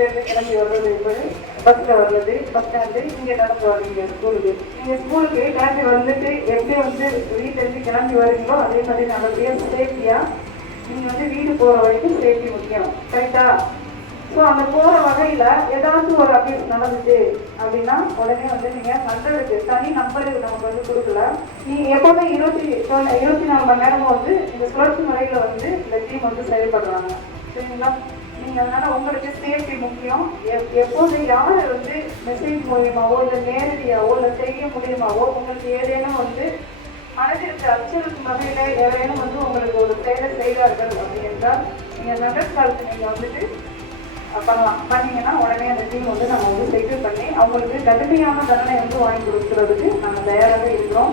வீட்டிலேருந்து கிளம்பி வர்றது என்பது பஸ்ஸில் வர்றது, பஸ் ஸ்டாண்டு, இங்கே நடந்து வரீங்க ஸ்கூலுக்கு. நீங்கள் ஸ்கூலுக்கு கிளம்பி வந்துட்டு எப்படி வந்து வீட்டிலேருந்து கிளம்பி வரீங்களோ அதே மாதிரி நல்லபடியாக சேஃப்டியாக நீங்கள் வந்து வீடு போகிற வரைக்கும் சேஃப்டி முக்கியம். கரெக்டாக? ஸோ அந்த போகிற வகையில் ஏதாச்சும் ஒரு அபியூஸ் நடந்துச்சு அப்படின்னா உடனே வந்து நீங்கள் 100க்கு தனி நம்பருக்கு நமக்கு வந்து கொடுக்கல. நீங்கள் எப்போவுமே 24 மணி நேரமும் வந்து இந்த சுழற்சி முறையில் வந்து இந்த டீம் வந்து செயல்படுறாங்க. சரிங்களா? நீங்கள் அதனால் உங்களுக்கு சேஃப்டி முக்கியம். எப்போது யார் வந்து மெசேஜ் மூலியமாவோ இல்லை நேரடியாவோ இல்லை செய்ய மூலியமாவோ உங்களுக்கு ஏதேனும் வந்து மனதிற்கு அச்சுறுத்தும் வகையில் எவரேனும் வந்து உங்களுக்கு ஒரு செயலை செய்கிறார்கள் அப்படி என்றால் நீங்கள் நகர் காலத்து நீங்கள் வந்துட்டு பண்ணலாம். பண்ணிங்கன்னா உடனே அந்த டீம் வந்து நம்ம வந்து செட்டில் பண்ணி அவங்களுக்கு கடுமையான தண்டனை வந்து வாங்கி கொடுக்குறதுக்கு நாங்கள் தயாராக இருக்கிறோம்.